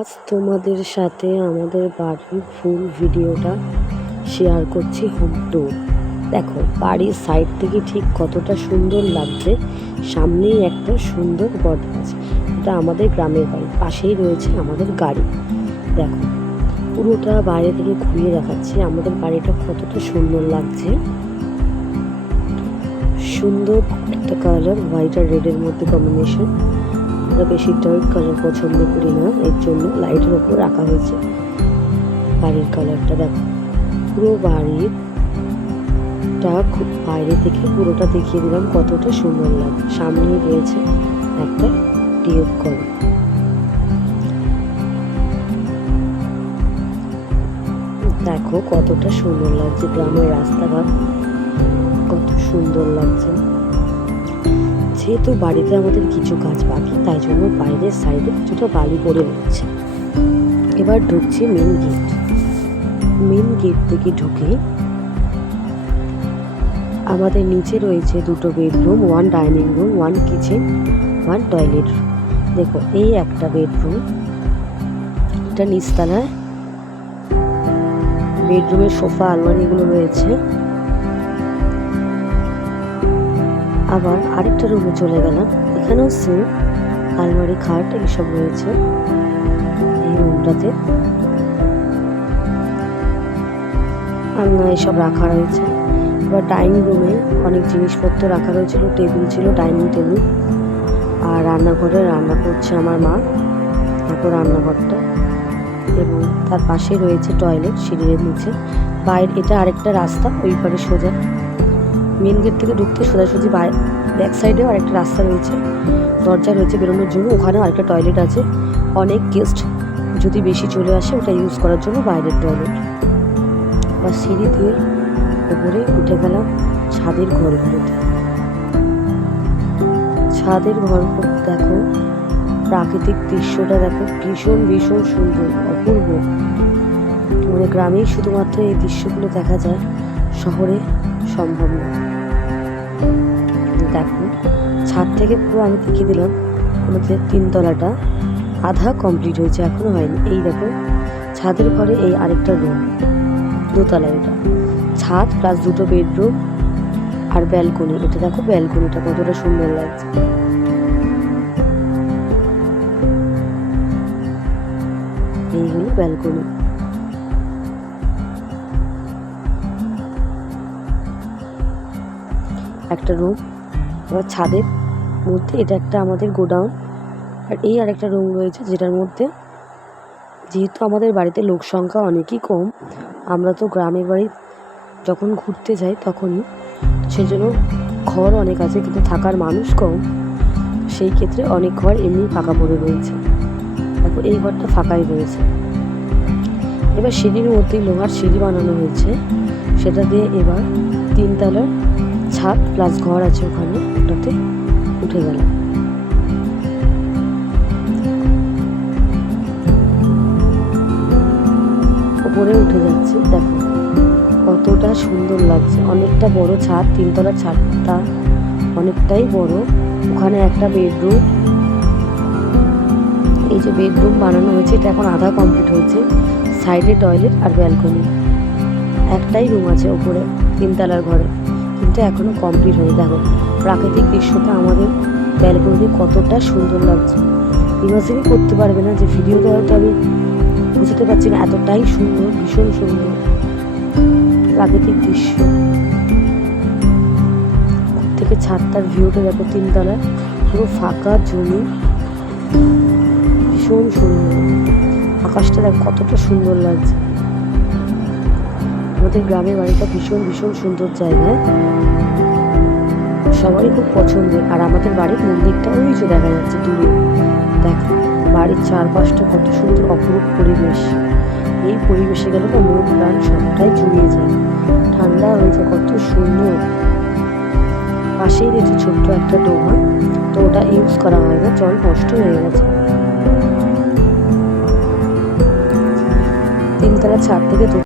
আজ তোমাদের সাথে আমাদের বাড়ির ফুল ভিডিওটা শেয়ার করছি হোম ট্যুর দেখো, বাড়ির সাইড থেকে ঠিক কতটা সুন্দর লাগছে, সামনেই একটা সুন্দর বট গাছ এটা আমাদের গ্রামের বাড়ি, পাশেই রয়েছে আমাদের গাড়ি। দেখো, পুরোটা বাইরে থেকে ঘুরিয়ে দেখাচ্ছি, আমাদের বাড়িটা কতটা সুন্দর লাগছে। সুন্দর একটা কালার হোয়াইট আর রেডের মধ্যে কম্বিনেশন আমরা বেশি ডার্ক কালার পছন্দ করি না, এর জন্য লাইটের ওপর রাখা হয়েছে। বাড়ির কালারটা দেখো, পুরো বাড়িরটা খুব বাইরে থেকে পুরোটা দেখিয়ে দিলাম, কতটা সুন্দর লাগে সামনেই রয়েছে একটা টিউব কল। দেখো কতটা সুন্দর লাগছে, গ্রামের রাস্তাঘাট কত সুন্দর লাগছে। যেহেতু বাড়িতে আমাদের কিছু কাজ বাকি, তাই জন্য বাইরের সাইডে কিছুটা বালি পড়ে রয়েছে। এবার ঢুকছি মেন গেট মেন গেট থেকে ঢুকে আমাদের নিচে রয়েছে দুটো bedroom one dining room one kitchen one toilet room দেখো, এই একটা বেডরুম এটা নিচতলায়। বেডরুমের সোফা, আলমারিগুলো রয়েছে। আবার আরেকটা রুমে চলে গেলাম। এখানেও সেম আলমারি, খাট এইসব রয়েছে এই রুমটাতে। আলনা এসব রাখা রয়েছে। এবার ডাইনিং রুমে অনেক জিনিসপত্র রাখা রয়েছিল টেবিল ছিল ডাইনিং টেবিল আর রান্নাঘরে রান্না করছে আমার মা তারপর রান্নাঘরটা এবং তার পাশে রয়েছে টয়লেট সিঁড়ির নিচে। বাইরে এটা আরেকটা রাস্তা, ওই পারে সোজা। মেন গেট থেকে ঢুকতে সোজাসুজি ব্যাক সাইডেও আরেকটা রাস্তা রয়েছে। দরজা রয়েছে বেরোনোর জন্য, ওখানেও আরেকটা টয়লেট আছে। অনেক গেস্ট যদি বেশি চলে আসে, ওটা ইউজ করার জন্য বাইরের টয়লেট বা সিঁড়ি দিয়ে উপরে উঠে গেলাম ছাদের ঘরগুলোতে ছাদের ঘর দেখো, প্রাকৃতিক দৃশ্যটা দেখো, ভীষণ ভীষণ সুন্দর, অপূর্ব। মানে গ্রামেই শুধুমাত্র এই দৃশ্যগুলো দেখা যায়, শহরে সম্ভব না। দেখো ছাদ থেকে পুরো আমি দেখিয়ে দিলাম, আমাদের তিনতলাটা আধা কমপ্লিট হয়েছে, এখনও হয়নি। এই দেখো, ছাদের ঘরে এই আরেকটা রুম দোতলা এটা। ছাদ প্লাস দুটো বেডরুম আর ব্যালকনি এটা দেখো ব্যালকনিটা কতটা সুন্দর লাগছে। এই হলো ব্যালকনি একটা রুম এবার ছাদের মধ্যে। এটা একটা আমাদের গোডাউন। আর এই আরেকটা রুম রয়েছে যেটার মধ্যে যেহেতু আমাদের বাড়িতে লোক সংখ্যা অনেকই কম, আমরা তো গ্রামের বাড়ি যখন ঘুরতে যাই তখনই সেজন্য ঘর অনেক আছে কিন্তু থাকার মানুষ কম। সেই ক্ষেত্রে অনেক ঘর এমনি ফাঁকা পড়ে রয়েছে। এখন এই ঘরটা ফাঁকাই রয়েছে। এবার সিঁড়ির মধ্যেই লোহার সিঁড়ি বানানো হয়েছে। সেটা দিয়ে এবার তিনতলার ছাদ প্লাস ঘর আছে ওখানে ওটাতে উঠে গেল উপরে উঠে যাচ্ছে, দেখো, কতটা সুন্দর লাগছে। অনেকটা বড় ছাদ, তিনতলা ছাদটা অনেকটাই বড়। ওখানে একটা বেডরুম এই যে বেডরুম বানানো হয়েছে, এটা এখন আধা কমপ্লিট হয়েছে। সাইডে টয়লেট আর ব্যালকনি একটাই রুম আছে ওপরে, তিনতলার ঘরে। কিন্তু এখনও কমপ্লিট হয়নি। দেখো, প্রাকৃতিক দৃশ্যটা আমাদের ব্যালকনিতে কতটা সুন্দর লাগছে। ইমাজিনই করতে পারবে না যে ভিডিওতে হয়তো আমি বুঝতে পারছি না এতটাই সুন্দর, ভীষণ সুন্দর প্রাকৃতিক দৃশ্য। থেকে ছাদটার ভিউটা দেখো তিনতলায়, পুরো ফাঁকা জমি। ভীষণ সুন্দর। আকাশটা দেখ কতটা সুন্দর লাগছে। আমাদের গ্রামের বাড়িটা ভীষণ ভীষণ সুন্দর জায়গায় সবারই খুব পছন্দের। আর আমাদের বাড়ির মন্দিরটা ওই যে দেখা যাচ্ছে দূরে। দেখো, বাড়ির চারপাশটা কত সুন্দর অপরূপ পরিবেশ। এই পরিবেশে গেলে না মন প্রাণ সবটাই জুড়িয়ে যায়। ঠান্ডা হয়ে যায়, কত সুন্দর। পাশেই রয়েছে ছোট্ট একটা ডোবা তো ওটা ইউজ করা হয় না, জল নষ্ট হয়ে গেছে। তিনতলা ছাদ থেকে